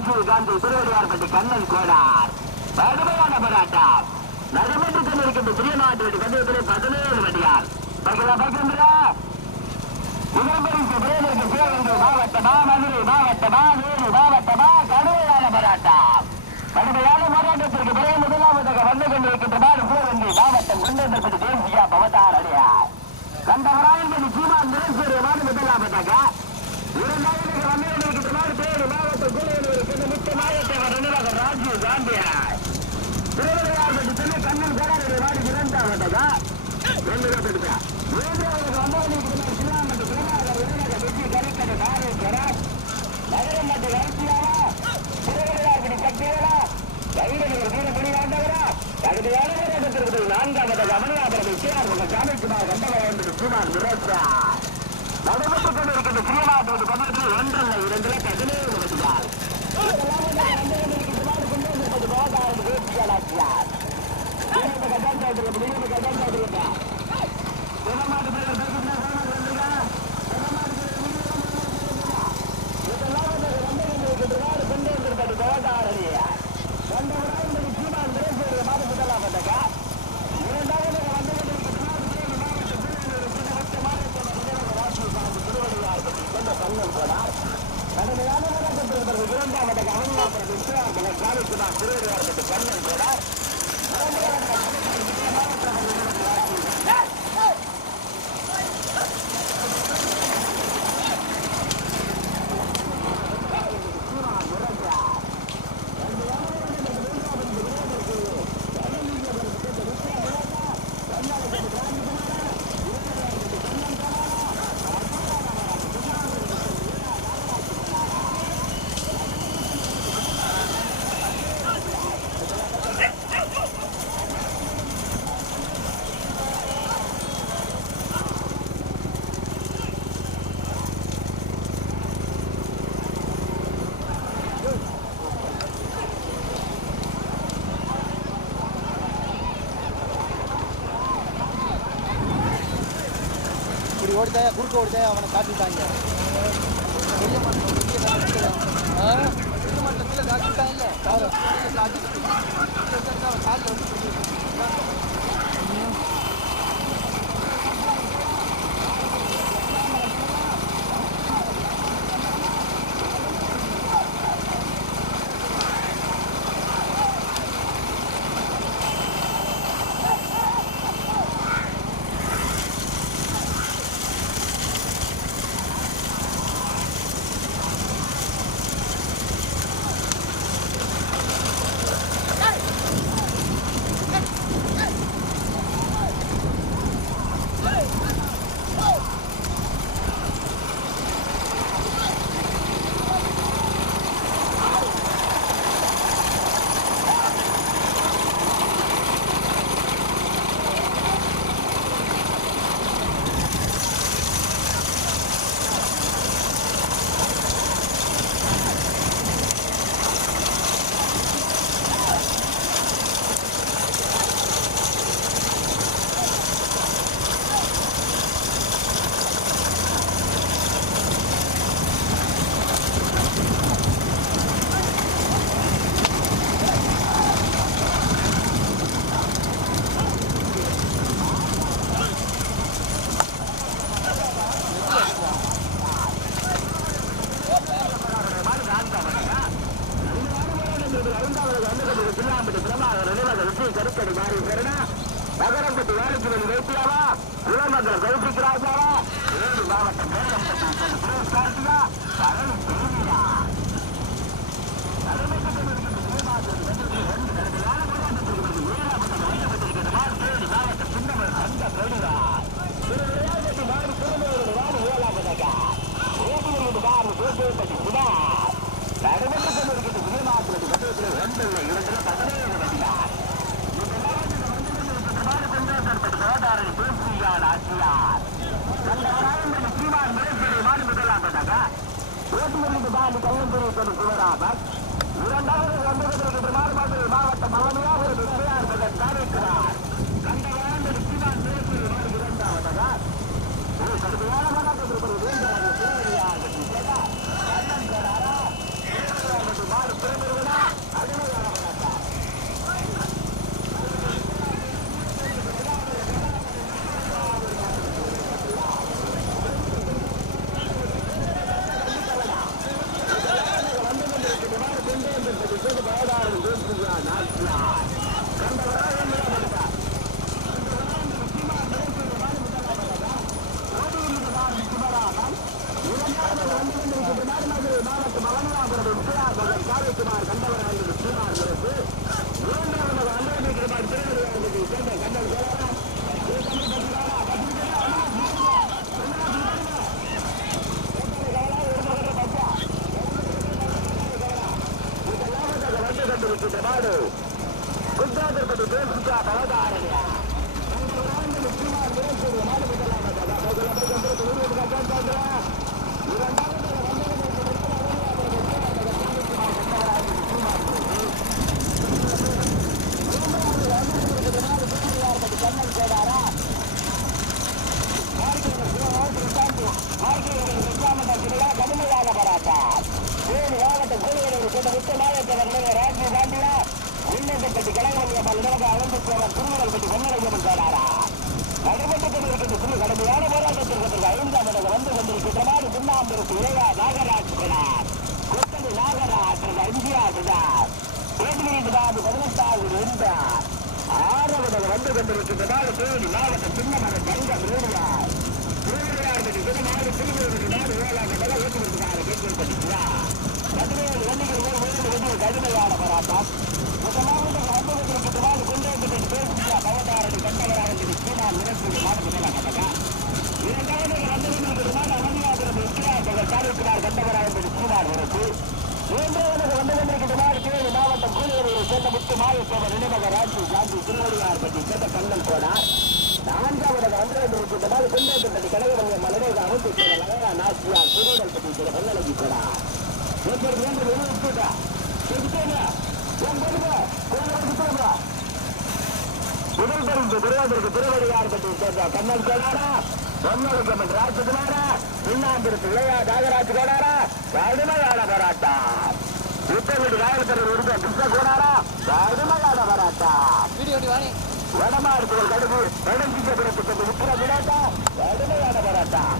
ராஜீவ் காந்தி திருவடியார்பட்டி கண்ணன் கோடார் கடுமையான போராட்டம் நடைபெற்றுக் கொண்டிருக்கின்ற சிறிய நாட்டு வெட்டி பந்தயத்திலே 17 வண்டியார் பார்க்கிறா இளம்பரிசு சிவகங்கை மாவட்டமா மதுரை மாவட்டமா வேலூர் மாவட்டமா கடுமையான போராட்டம் கடுமையான போராட்டத்திற்கு பிறகு முதலாவதாக வந்து கொண்டிருக்கின்ற நாடு சிவகங்கை மாவட்டம் குண்டேந்திரப்பட்டி தேசியா பவதார் அடையார் கண்டவராயன்படி சீமான் நிரஞ்சரியமான முதலாவதாக இரண்டாவது வந்து கொண்டிருக்கின்ற நாடு பேரு மாவட்டம் குழுவினருக்கு முக்கிய மாவட்டவர் நிர்வாக ராஜீவ் காந்தியார் திருவிளையாடுபட்டி சென்னை கண்ணன் கோடாரி நாடு இரண்டாவதாக மூன்றாவது வந்து சிலாமட்டு வெற்றி கரிக்கடை நாரேஸ்வரர் நகரம் மற்றும் வளர்ச்சியாரா திருவிளையாடுபடி சக்திகளா கைதடிகள் வீர முடிவாண்டவரா கடுமையான போராட்டத்திற்கு நான்காவது அமலாபுரம் சேர் காமிக்குமார் கண்டவர் என்பது சீமான் நிரோசா நடைபெற்றுக் கொண்டிருக்கின்ற சிறியநாட்டோடு பதவியில் 1 2 17 வருகிறார் ஓடிதாயா குறுக்க ஓடிதாயா அவனை காட்டிட்டாங்க பெரிய மட்டத்தில் காட்டிட்டாங்க இல்லை காலில் நகரம்பட்டி வேலைக்கு வைத்தியாவா இளமக்கள் கௌசிக்கிறாஜாவா ஏழு மாவட்டம் மாவட்டம் மாவட்டம் இருக்கின்ற மாடு குண்டாதிருப்பது பேசிக்கா பலதாரணியா கண்ணன் கோடாரா கடுமையான போராட்டம் மாவட்டம் கோயில்கள் கொண்ட முக்கியமாக ராஜி தாண்டியா முன்னேற்றப்பட்டு கலைவலியம்மன் நிலவ அலம்புத்தவர் திருமணப்பட்டு பொன்னரையம்மன் கோடாரா நடைபெற்றுக் கொண்டிருக்கின்ற சிறு கடுமையான போராட்டத்திற்கு 5ஆம் வந்து கொண்டிருக்கின்றவாறு சுண்ணாம்பிற்கு ஏழா நாகராஜ் கொத்தடி நாகராஜ் இந்தியாவுதான் 18வது வென்றார் 6வது வந்து கொண்டிருக்கின்றவாறு தேனி மாவட்டம் சின்னமர தங்கம் ரூபாய் திருவிழாடு திருவிழாடு 7ஆம் ஊற்றுவதற்காக கேட்கப்பட்டிருக்கிறா கடுமையான எண்ணிக்கை கடுமையான போராட்டம் முதலாவது வந்து கொண்டிருக்கின்றவாறு கொண்டேற்று பேசியா பவதாரணி கண்டவராக சீனா நிரப்பி மாவட்டத்தில் இரண்டாவது வந்து கொண்டிருக்கிறவாறு அமளியாகிறது சாதிக்கிறார் கண்டவராக சீனார் உறுப்பு மூன்றாவது வந்து கொண்டிருக்கின்றவாறு தேனி மாவட்டம் கூலியரை சேர்ந்த முத்து மாயத்தேவர் நினைவக ராஜி காந்தி திருவள்ளுவார்பட்டி சேர்ந்த கண்ணன் கோடார் 4வது வந்து கொண்டிருக்கின்றவாறு கொண்டேற்று கனகவல்லிய மலரேக அமைப்பு நாசியார் திருவள்ளுவர்பட்டி சில பொன்னழகி கோடார் முதல் பரிசு பெறுவதற்கு திருவடியார்பட்டி சேர்ந்த கண்ணன் கோடாரா பொன்னழகம்மன் ராஜகுமாரா பின்னாந்திருக்கு இளையா நாகராஜ் கோடாரா கடுமையான போராட்டம் உத்தரவீடு ராயத்தரர் உறுப்ப கிருஷ்ண கோடாரா கடுமையான போராட்டம் வடமாறுகள் கடுகு வடஞ்சிக்கப்படப்பட்டது உத்தர விடாட்டா கடுமையான போராட்டம்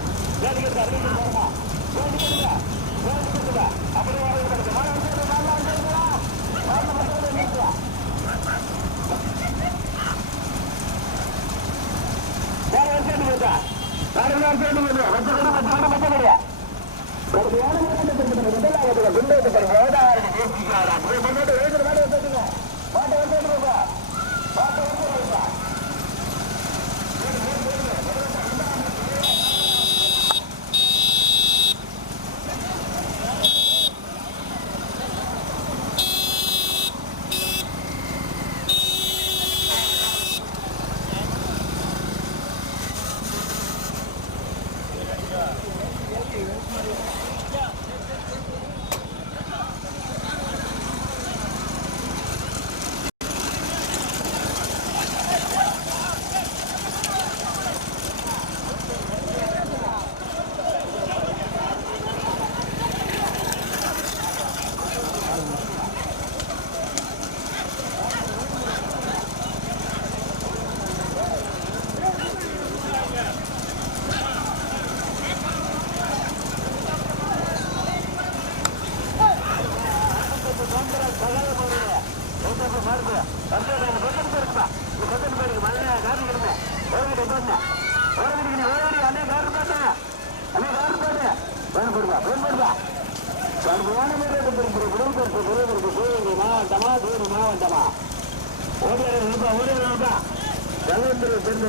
மாவட்டமா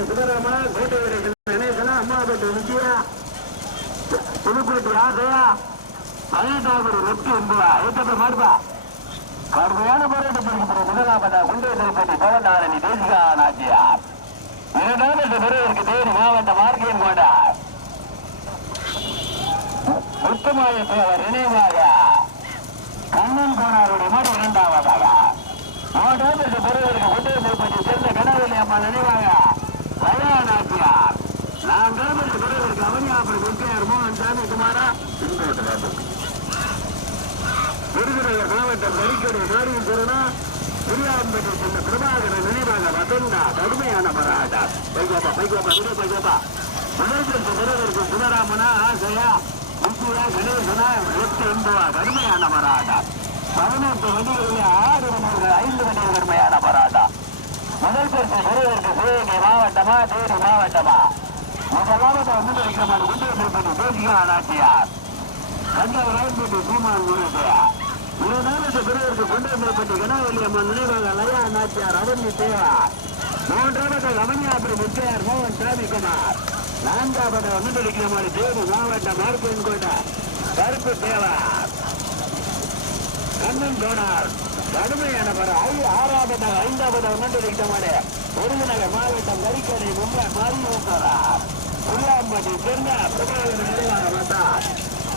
சுதராமா கோட்டை கணேசனா அம்மாபேட்டை விஜயா புதுப்பேட்டை ஆசையா 18வது வெற்றி என்பதா ஏற்ற மாறுபா கடுமையான போராட்டத்திற்கு முதலாவதா குண்டே திருப்பதி பவதாரணி தேசிகா நாச்சியார் 2வது பெறுவதற்கு தேனி மாவட்ட மார்க்கியம் கோடார் முத்துமாய தேவர் நினைவாக கண்ணன் கோனாருடைய மாடு 2வதாக 3வது பெறுவதற்கு குண்டே திருப்பதி சேர்ந்த கனவல்லி அம்மா நினைவாக வயா நாச்சியார் 4வது பெறுவதற்கு அவனியாபுரி முத்தியார் மோகன் சாமி குமாரா விருதுநகர் மாவட்டம் நரிக்கடை மாரியின் திருநா புரியாம்பட்டி சென்ற பிரபாகரன் நினைவாக வசந்தா கடுமையான மராஜா பைகோபா முதல் பெறுவதற்கு சுதராமனா ஆசையா முக்கியா கணேசனா வெற்றி என்பவா கடுமையான மராஜா 18 வண்டிகளில் 6 வண்டிகள் 5 வண்டிகள் கடுமையான மராஜா முதல் பரிசு பெறுவதற்கு சிவகங்கை மாவட்டமா தேனி மாவட்டமா முதலாவது முன்னிலைக்கமான குண்டேபுரப்பட்டி தேசிகா நாச்சியார் கண்டவராயன்பட்டி சீமான் முருகையா 2வது பெறுவதற்கு குண்டேபுரப்பட்டி கனவல்லி அம்மன் நினைவாக லயா நாச்சியார் அவனி தேவா 3வது அவனியாபுரி முத்தையார் மோகன் சாமிக்குமார் 4வது முன்னிலைக்கமான தேனி மாவட்டம் மார்க்கன் கோட்டை கருப்பு தேவா கண்ணன் கோனார் கடுமையான ஆறாவது ஐந்தாவது ஒன்றிருக்கமாடு விருதுநகர் மாவட்டம் கரிக்கடை மும்பை மாறி ஊட்டார் உள்ளாம்பட்டி சேர்ந்த பிரபாகரன் நிலையாக வந்தார்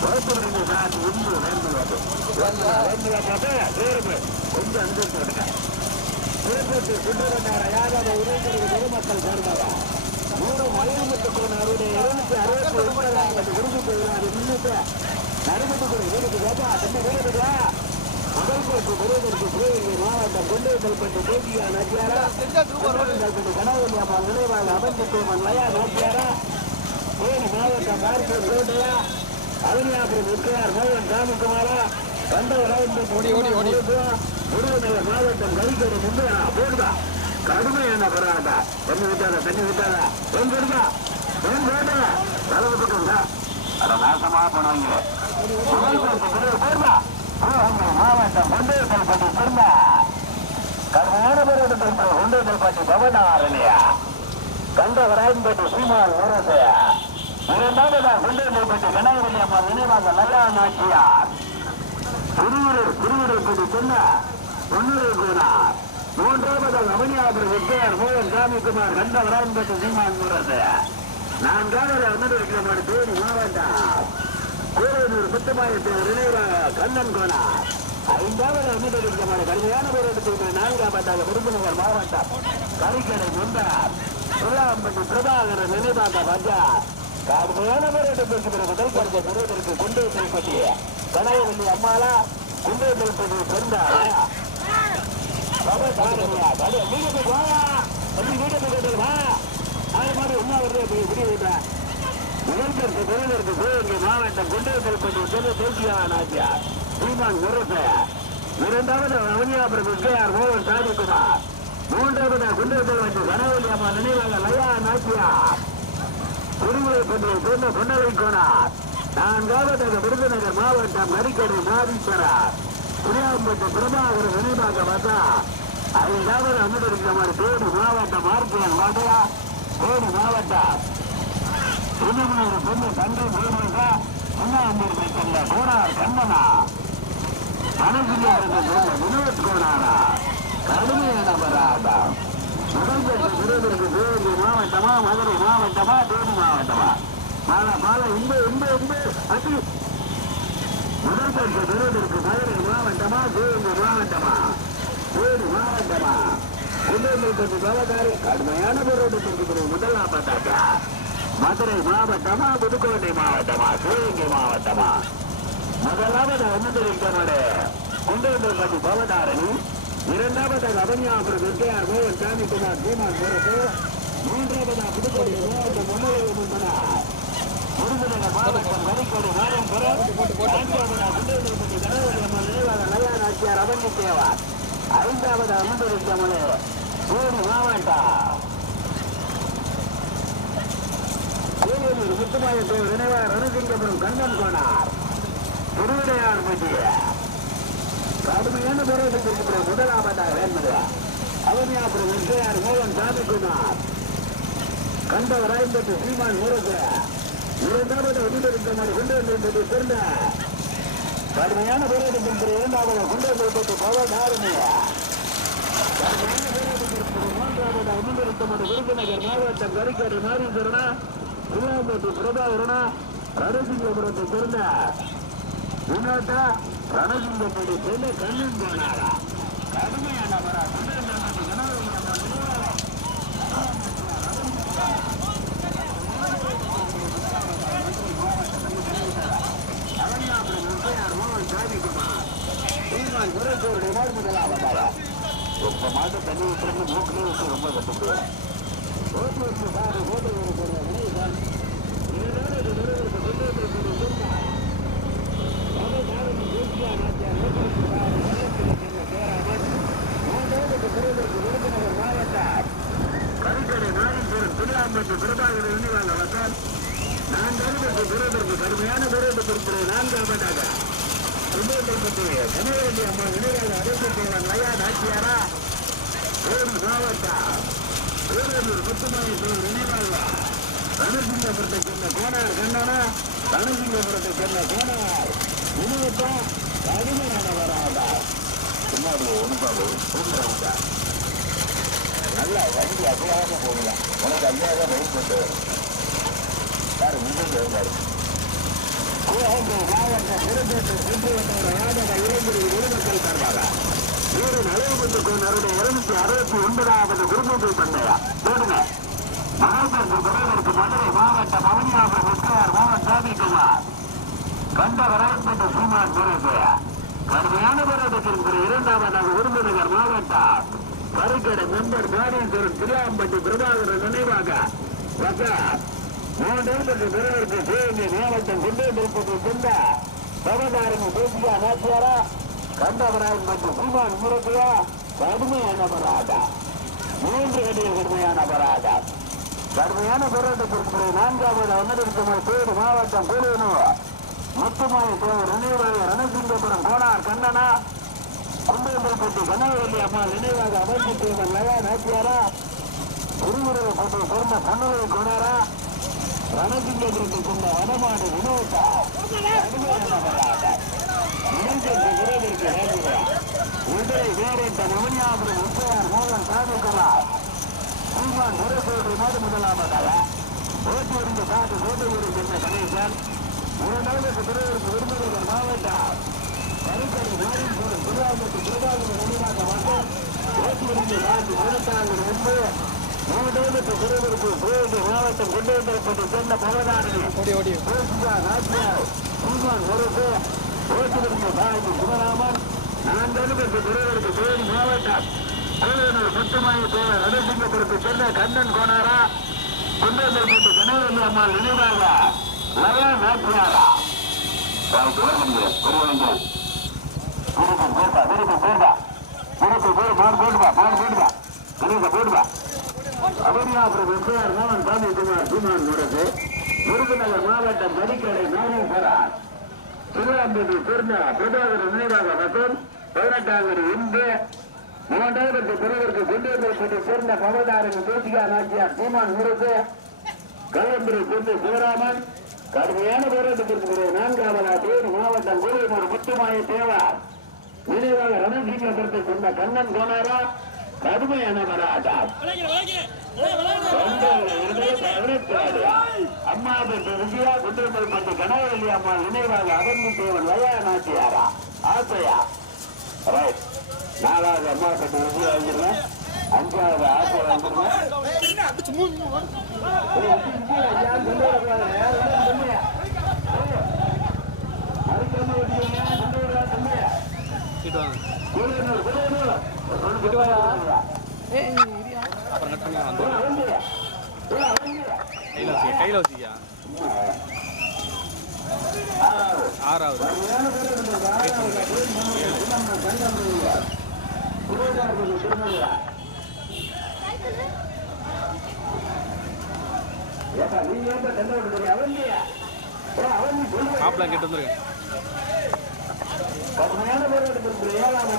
புறப்படுறது சார் ஒன்று வேண்டுவது கொஞ்சம் அனுசரித்து விடுங்க திருப்பத்தூர் சுற்றுவட்டார யாதவ இளைஞர்கள் பொதுமக்கள் சார்பாக 100 மலையமுத்துக்கு அவருடைய 269 விருது முன்னிட்டு நடுமட்டுக்குடி வீடுக்கு கேட்டா தண்ணி வீடுங்களா முதல் போட்டு பெறுவதற்கு சிவகங்கை மாவட்டம் கொண்டேதல்பட்டு தேசியா நாச்சியாரா கனவல்லி அம்மா நினைவாக அமர்ந்திருக்கும் லயா நாச்சியாரா தேனி மாவட்டம் பார்ப்பூர் கோட்டையா அவனியாபுரம் முக்கையார் மோகன் சாமிக்குமாரா விருதுநகர் மாவட்டம் கரிக்கடை முந்தையா போடுதா கடுமையான போராட்டா தண்ணி விட்டாதா எங்கிருந்தா தலைவட்டுங்களா அதை நாசமா போனவங்க மாவட்டம் கொண்டேதல்பட்டு சேர்ந்தா கடுமையான போராட்டம் கொண்டேதல்பட்டு பவனாரணியா கண்டவராயன்பேட்டை சீமான் ஊரசையா இரண்டாவதா கொண்டேதல்பட்டு கனகவல்லி அம்மா நினைவாக லயா நாச்சியார் திருவிடைப்பட்டி சொன்ன பொன்னுரை கூனார் மூன்றாவதாக அவனியாபுரம் வெற்றியார் மோகன் சாமிக்குமார் கண்டவராயன்பேட்டை சீமான் ஊரசையா நான்காவது அமர்ந்திருக்கிற தேனி மாவட்டம் கோரையூர் முத்துமாயத்தேவர் நினைவாக கண்ணன் கோனார் ஐந்தாவது அமர்ந்திருக்கிற கடுமையான போராட்டத்திற்கு நான்காவதாக விருதுநகர் மாவட்டம் கரிக்கடை முந்தார் சுள்ளாம்பட்டி பிரபாகரன் நினைவாக வந்தா கடுமையான போராட்டத்திற்கு பிறகு முதல் பரிசை பெறுவதற்கு கொண்டேதல்பட்டி கனகவல்லி அம்மாளா கொண்டேதல்பட்டி சொன்னார் மாவட்டம் கொண்டேதல்பட்டி செல்வ தேசியா நாச்சியார் சீமான் முரசையா இரண்டாவது அவனியாபுரம் விஜயார் மோகன் சாமிக்குமார் மூன்றாவது கொண்டேதல்பட்டி கனகவல்லி அம்மா நினைவாக லயா நாச்சியார் திருமுறைப்பட்டியை சேர்ந்த பொன்னலை கோனார் நான்காவது விருதுநகர் மாவட்டம் கரிக்கடை மாதீஸ்வரர் புளியாம்பட்டு பிரபாகரன் நினைவாக வந்தா ஐந்தாவது அமர்ந்திருக்கிற தேனி மாவட்டம் ஆர்பிஎன் வாட்டையா தேனி மாவட்டம் திருமணூர் பொண்ணு தந்தை பூமிகா உண்ணாம்பூர் பெற்ற கோனார் கண்ணனா மனசிலிருந்து வினோத் கோனாரா கடுமையான போராட்டம் முதல் பெற்ற விருதுக்கு தேனி மாவட்டமா மதுரை மாவட்டமா தேனி மாவட்டமா மாலை அதி முதல் பெற்ற விருதுக்கு மதுரை மாவட்டமா தேனி மாவட்டமா தேனி மாவட்டமா கொண்டேதல்பட்டி பவதாரி கடுமையான போராட்டத்திற்கு முதலாம் பார்த்தாக்கா மதுரை மாவட்டமா புதுக்கோட்டை மாவட்டமா சிவகங்கை மாவட்டமா முதலாவது அமர்ந்திருக்கிறவரு கொண்டேதல்பட்டி பவதாரணி இரண்டாவது அவனியாபுரம் வெற்றியார் மோகன் சாமிக்குமார் சீமான் முரசு மூன்றாவது புதுக்கோட்டை மாவட்டம் முன்னேறினார் விருதுநகர் மாவட்டம் கரிக்கடை மாரியம்புரம் கொண்டேதல்பட்டி கனகவல்லி அம்மா நினைவாக லயா நாச்சியார் அவனி தேவார் ஐந்தாவது அமர்ந்திருக்கிறவரு தேனி மாவட்டம் முத்துமாயத்தேவர் நினைவாக ரணசிங்கபுரம் கண்ணன் கோனார் திருவிடையார் பற்றிய கடுமையான போராட்டத்திற்கு முதலாவதாக வேண்டுதா அவனியாபுரம் வெற்றியார் மோகன் சாமிக்குமார் கண்டவராயன்பட்டு சீமான் முரசு இரண்டாவது அமர்ந்திருக்கிற கொண்டேதல்பட்டி சேர்ந்த கடுமையான போராட்டத்திற்கு இரண்டாவது கொண்டேதல்பட்டி பவதாரணியா கடுமையான போராட்டத்திற்கு மூன்றாவது அமர்ந்திருக்கிற விருதுநகர் மாவட்டம் கரிக்கடை மாரீஸ்வரனா புளியாம்பட்டி பிரபாகரனா ரணசிங்கபுரத்தை சேர்ந்த வினோதா ரணசிங்கப்பட்டி சேர்ந்த கண்ணன் போனாரா கடுமையான மோகன் சாமிக்குமார் சீமான் முரசோருடைய முதலாவதாக ரொம்ப மாதம் தண்ணி விட்டு மூக்கிலே வச்சு ரொம்ப கட்டுது கரிக்கடை நாகேஸ்வரன் புளியாம்பட்டு பிரபாகரன் நினைவாக வந்தால் கடுமையான போராட்டத்திற்கு நான்காவதாக கொண்டேதல்பட்டி கனகவல்லி அம்மா நினைவாக அரசு தேவன் லயா நாச்சியாரா தேனி மாவட்டம் கோரையூர் முத்துமாயத்தேவர் நினைவாக ரணசிங்கபுரத்தை சேர்ந்த கோனார் கண்ணனா ரணசிங்கபுரத்தை சேர்ந்த கோனார் வினோதா கடுமையான வராதா பின்னாடி ஒன்பாடு சூப்பரா நல்லா வண்டி அப்படியாக போகல உனக்கு அஞ்சாக பைக் போட்டு யாரு முன்னே இருந்தாரு மாவட்ட பெருந்தோட்ட சுற்று வட்டார யாதக இளைஞர்கள் விருதுகள் தருவாங்க வீடு நலவுபட்டு கொண்டருடைய 269வது குருமூட்டை பண்ணையா போடுங்க மகாபேருந்து தலைவருக்கு மதுரை மாவட்டம் அவனியாபுரம் எஸ்ஆர் மோகன் சாமிக்குமார் கண்டவராய்ப்பட்ட சீமான் முருகையா கடுமையான போராட்டத்திற்கு 2வது விருதுநகர் மாவட்டம் பருக்கடை மெம்பர் மாடீஸ்வரன் பிரியாம்பட்டி பிரபாகரன் நினைவாக மூன்றாவது பிறருக்கு சிவகங்கை மாவட்டம் குண்டேபுரத்தை கொண்ட பவதாரணி தேசியா நாச்சியாரா கண்டவராயன் மற்றும் சீமான் முருகையா கடுமையான போராட்டா 3 கடிகள் கடுமையான போராட்டா கடுமையான போராட்டத்திற்கு 4வது வந்திருக்கும் சேடு மாவட்டம் கூலியனூர் முத்துமாய தேவர் நினைவாக ரணசிங்கபுரம் கோனார் கண்ணனா குண்டேபுரப்பட்டி கனகவல்லி அம்மா நினைவாக அமைப்பு தேவர் லயா நாச்சியாரா திருமுருகப்பட்டை சேர்ந்த கண்ணூரை கோனாரா ரணசிங்கபுரத்தை கொண்ட வடமாடு வினோதா கடுமையான போராட்டம் உடலை வேறிட்ட நவனியாபுரம் எஸ்ஆர் மோகன் சாமிக்குமார் சீமான் முரசோடு நாடு முதலாவதாக ஓட்டியிருந்து காட்டு கோட்டையூரில் சென்ற கணேசன் 2வது பிறருக்கு விருதுநகர் மாவட்டம் பரிசனை மாடீஸ்வரன் திருவாமூர்த்தி பிரபாகரன் நினைவாக மக்கள் ஓட்டியிருந்து காட்டு இருபத்தாண்டு 3வது பிறருக்கு சிவகங்கை மாவட்டம் குண்டேபுரத்தை சேர்ந்த பவதாரணி நாச்சியார் சீமான் முரசு ஓட்டிலிருந்து சாமி சிவராமன் 4வது பிறருக்கு தேனி மாவட்டம் கோவிலூர் முத்துமாய தேவர் ரணசிங்கபுரத்தை சேர்ந்த கண்ணன் கோனாரா குண்டேபுரப்பட்டு கனகவல்லி அம்மாள் நினைவாக லயா நாச்சியாரா விருதுநகர் மாவட்டம் மதிக்கடை நாகேஸ்வரன் திருவாம்பூர் சேர்ந்த பிரபாகரன் நினைவாக மற்றும் 18வது இன்று 3வது பிறருக்கு குண்டேபுரப்பட்டு சேர்ந்த பவதாரணி தேசிகா நாச்சியார் சீமான் முரசு கல்லம்புரை சேர்ந்த சிவராமன் கடுமையான போராட்டத்திற்கு 4வது தேனி மாவட்டம் கூலியனூர் முத்துமாய தேவர் நினைவாக ரணசிங்கபுரத்தை சேர்ந்த கண்ணன் கோனாரா கடுமையான போராட்டம் அம்மாபேட்டை விஜயா குண்டேபுரப்பட்டு கனகவல்லி அம்மா நினைவாக அவந்தி தேவன் லயா நாச்சியாரா ஆசையா ரைட் 4வது அம்மாபேட்டை விஜயா வந்துடுறேன் 5வது ஆசை வந்துடுறேன் கையில வச்சியா 6வது மாப்பிள்ள கேட்டு வந்துருக்கேன் கடுமையான போராட்டத்திற்கு 7வது